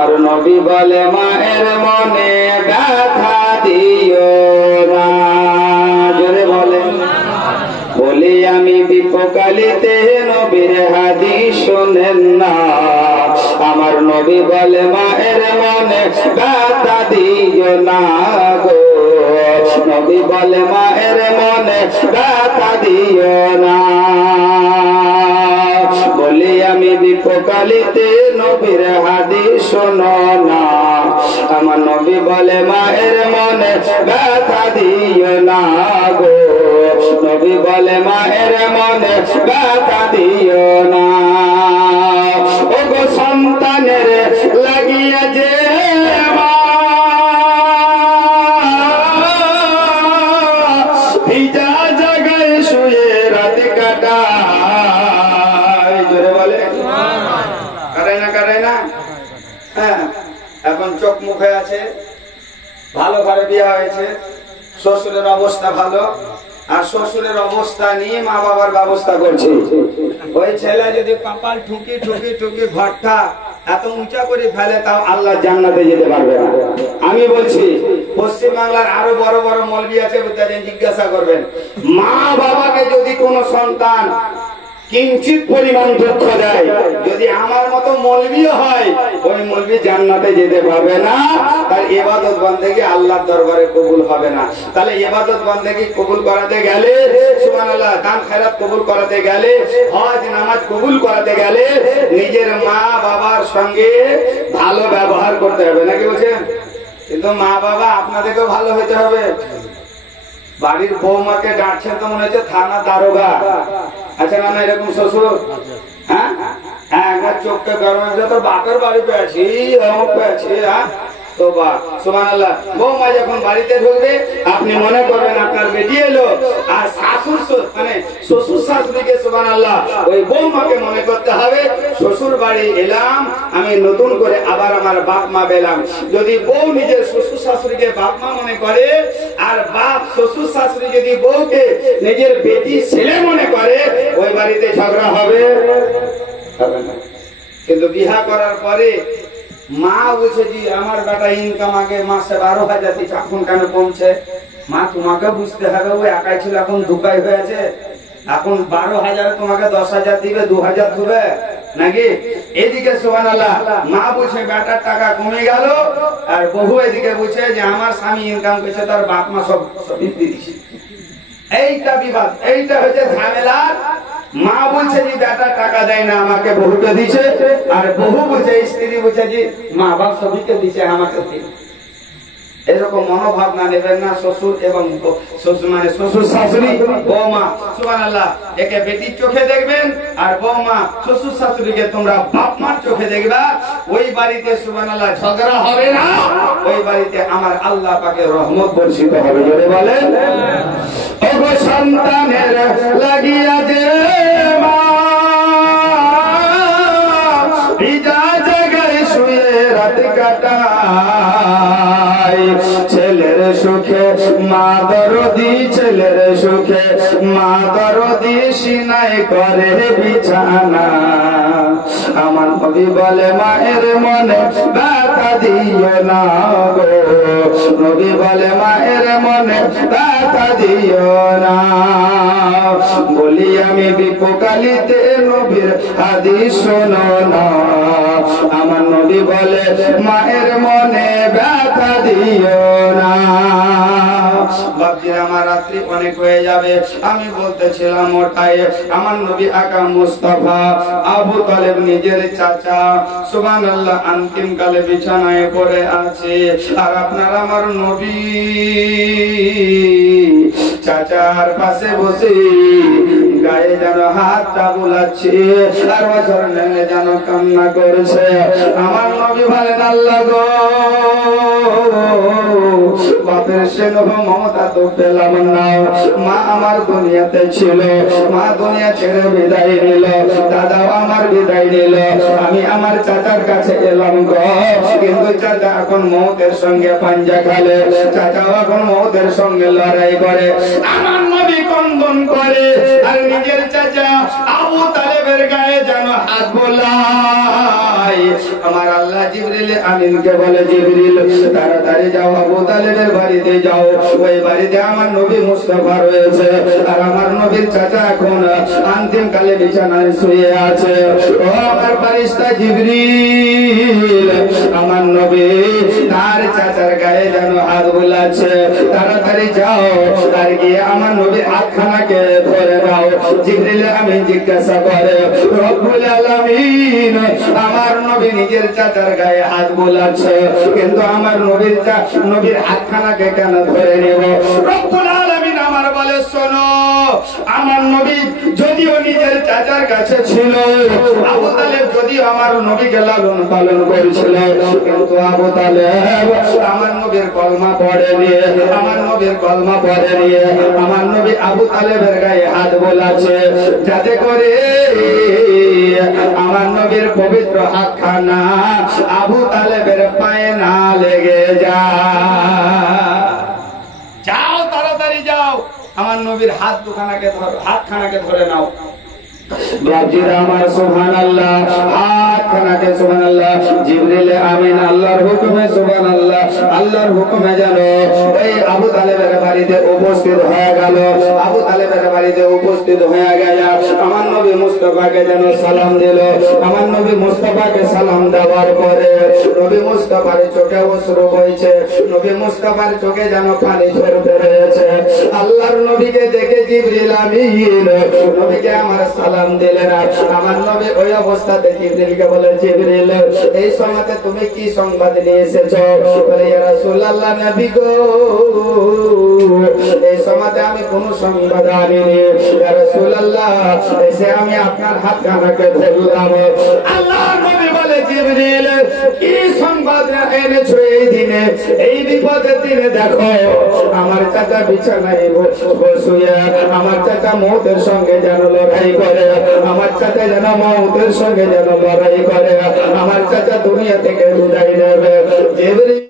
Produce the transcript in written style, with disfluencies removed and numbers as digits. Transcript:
আমার নবী বলে মায়ের মনে ব্যথা দিও না। জোরে বলে। বলি আমি বিপকালিতে নবীর হাদিস শোনেন না। আমার নবী বলে মায়ের মনে ব্যথা দিও না গো। নবী বলে মায়ের মনে ব্যথা দিও না। বলি আমি বিপকালিতে নবীর হাদিস শোনো না। আমার নবী বলে মায়ের মনে ব্যথা দিও না গো। নবী বলে মায়ের মনে ব্যথা দিও না। ও গো সন্তানের লাগিয়া যে ভিজা জায়গায় শুয়ে রাত কাটায়। জোরে বলে। কারাই না। হ্যাঁ, এখন চোখ মুখে আছে, ভালো ঘরে বিয়ে হয়েছে, শ্বশুরের অবস্থা ভালো, আর শ্বশুরের অবস্থা নিয়ে মা বাবার ব্যবস্থা করছে। ওই ছেলে যদি কপাল ঠুকি ঠুকি ঠুকি ঘরটা এত উঁচা করে ফেলে, তাও আল্লাহ জান্নাতে যেতে পারবে না। আমি বলছি পশ্চিম বাংলার আরো বড় বড় মৌলবি আছে, জিজ্ঞাসা করবেন, মা বাবাকে যদি কোন সন্তান কিঞ্চিত পরিমাণ দুঃখ দেয়, যদি আমার মতো মৌলবিও হয়, ওই মৌলবি জান্নাতে যেতে পারবে না। তার ইবাদত বন্দেগী আল্লাহর দরবারে কবুল হবে না। তাহলে ইবাদত বন্দেগী কবুল করাতে গেলে, সুবহানাল্লাহ, দান খেরাত কবুল করাতে গেলে, হজ নামাজ কবুল করাতে গেলে নিজের মা বাবার সঙ্গে ভালো ব্যবহার করতে হবে, নাকি বলছেন? কিন্তু মা বাবা আপনাদেরকেও ভালো হতে হবে। বাড়ির বৌমাকে ডাকছেন তো মনে হচ্ছে থানা দারোগা। আচ্ছা না, এরকম শ্বশুর? হ্যাঁ, একবার চোখকে গরম হয়ে তোর বাপের বাড়ি পেয়েছি, অমুক পেয়েছি। হ্যাঁ, তো বা সুবহানাল্লাহ, বৌমা যখন বাড়িতে ঢুকবে আপনি মনে করবেন আপনার বেটি এলো, আর শাশুড় মানে শ্বশুর শাশুড়িকে সুবহানাল্লাহ ওই বৌমাকে মনে করতে হবে শ্বশুর বাড়ি এলাম, আমি নতুন করে আবার আমার বাপ মা পেলাম। যদি বউ নিজের শ্বশুর শাশুড়িকে বাপ মা মনে করে, আর বাপ শ্বশুর শাশুড়ি যদি বউকে নিজের বেটি ছেলে মনে করে, ওই বাড়িতে ঝগড়া হবে না। কিন্তু বিয়া করার পরে মা বলছে যে আমার বেটা ইনকাম আগে মাসে 12,000 দিচ্ছে, এখন কেন কমছে? মা তোমাকে বুঝতে হবে, ও একাই ছিল, এখন দুবাই হয়েছে, এখন 12,000 তোমাকে 10,000 দিবে, 2,000 দিবে নাকি? এদিকে সুবহানাল্লাহ মা বলছে বেটার টাকা কমে গেল, আর বহু এদিকে বলছে যে আমার স্বামী ইনকাম করছে, তার বাপ মা সব দিচ্ছে। এইটা বিবাদ, এইটা হচ্ছে ঝামেলা। মা বলছে যে বেটা টাকা দেয় না, আমাকে বহুকে দিছে, আর বহু বলছে, স্ত্রী বলছে যে মা বাপ সবইকে দিছে, আমাকে দিন। এরকম মনোভাবনা নেবেন না। শ্বশুর এবং শ্বশুর মানে শ্বশুর শাশুড়ি, বৌমা সুবহানাল্লাহ একে বেটির চোখে দেখবেন, আর বৌমা শ্বশুর শাশুড়িকে তোমরা বাপ মার চোখে দেখবা। ওই বাড়িতে সুবহানাল্লাহ ঝগড়া হবে না, ওই বাড়িতে আমার আল্লাহ পাকের রহমত বর্ষিত হবে। জোরে বলেন। ওগো সন্তানের লাগিয়া যে মা ভিজা জায়গায় শুয়ে রাত কাটায়, ছেলের সুখে মা দরদি, ছেলের সুখে মা দরদি সিনাই করে বিছানা। আমার নবী বলে মায়ের মনে ব্যথা দিও না গো। নবী বলে মায়ের মনে ব্যথা দিও না। বলি আমি বিপকালিতে নবীর হাদিস শোনো না। আমার নবী বলে মায়ের মনে ব্যথা দিও না। বাপজিরা, আমার রাত্রি অনেক হয়ে যাবে, আমি বলতেছিলাম ওটাই, আমার নবী আকা মুস্তাফা আবু তালেব নিজের চাচা সুবহানাল্লাহ অন্তিম কালে বিছানায় পড়ে আছে, আর আপনার আমার নবী চাচার পাশে বসে গায়ে যেন হাতটা বুলাচ্ছে, আর বছর নেমে যেন কান্না করছে। আমার নবী বলেন, আল্লাহ গো, বাপের স্নেহ মমতা তো পেলাম না। মা আমার দুনিয়াতে ছিল, মা দুনিয়া ছেড়ে বিদায় নিল, দাদাও আমার বিদায় নিল, আমি আমার চাচার কাছে এলাম গো। কিন্তু চাচা এখন মৌতের সঙ্গে পাঞ্জা খেলে, চাচাও এখন মৌতের সঙ্গে লড়াই করে। আমার নবী কন্দন করে, আর নিজের চাচা আবু তালেবের গায়ে যেন হাত বোলায়। আমার আল্লাহ জিবরিল আমিনকে বলে, জিবরিল তাড়াতাড়ি যাও আবু তালেবের বাড়িতে যাও, ওই বাড়িতে আমার নবী মুস্তাফা রয়েছে, আর আমার নবীর চাচা এখন অন্তিম কালে বিছানায় শুয়ে আছে। ও আমার ফেরেশতা জিবরিল, আমার নবী তার চাচার গায়ে যেন হাত বুলাচ্ছে, তাড়াতাড়ি যাও আর গিয়ে আমার নবীর হাতখানাকে ধরে নাও। জিবরিল আমিন জিজ্ঞাসা করে, রব্বুল আলামিন আমার নবী নিজের চাচার গায়ে হাত বুলাচ্ছে, কিন্তু আমার নবীর হাতখানাকে কেন ধরে নেব? রব্বুল আলামিন আমার বলে, শোনো, আমার নবী যদিও নিজের চাচার কাছে ছিল, আবু তালেব যদিও আমার নবীকে লালন পালন করেছিল, কিন্তু আবু তালেব আমার নবীর কলমা পড়ে নিয়ে আমার নবী আবু তালেবের গায়ে হাত বোলাচ্ছে, যাতে করে আমার নবীর পবিত্র হাতখানা আবু তালেবের পায়ে না লেগে যাও। তাড়াতাড়ি যাও, আমার নবীর হাতখানাকে ধরে নাও। বাপজিরা আমার সুবহানাল্লাহ, হাতখানাকে সুবহানাল্লাহ। জিবরিল আমিন আল্লাহর হুকুমে সুবহানাল্লাহ, আল্লাহর হুকুমে যেন এই আবু তালেবের বাড়িতে উপস্থিত হয়ে গেল। আবু তালেবের বাড়িতে উপস্থিত হয়ে গেল, আমার নবী মুস্তাফাকে যেন সালাম দিল। আমার নবী মুস্তাফাকে সালাম দেওয়ার পরে নবী মুস্তাফার চোখে অশ্রু বইছে, নবী মুস্তাফার চোখে যেন পানি ঝরতে রয়েছে। আল্লাহর নবীকে দেখে জিবরিল আমিন নবীকে আমার সালাম দিলেন। আমার নবী ওই অবস্থাতে জিবরিলকে বলে, জিবরিল এই সময়তে তুমি কি সংবাদ নিয়ে এসেছো? বলে, ইয়া রাসূলুল্লাহ নবী গো, এই সময়তে আমি কোন সংবাদ আনিনি। ইয়া রাসূলুল্লাহ, এসে আমি আপনার হাতখানাকে ধরলাম। আল্লাহর নবী বলে, জিবরিল কি সংবাদ এনেছো এই দিনে, এই বিপদের দিনে? দেখো আমার চাচা বিছানায় বসুয়া, আমার চাচা মৌতের সঙ্গে যেন লড়াই করে, আমার চাচা যেন মৌতের সঙ্গে যেন লড়াই করে, আমার চাচা দুনিয়া থেকে বিদায় নেবে।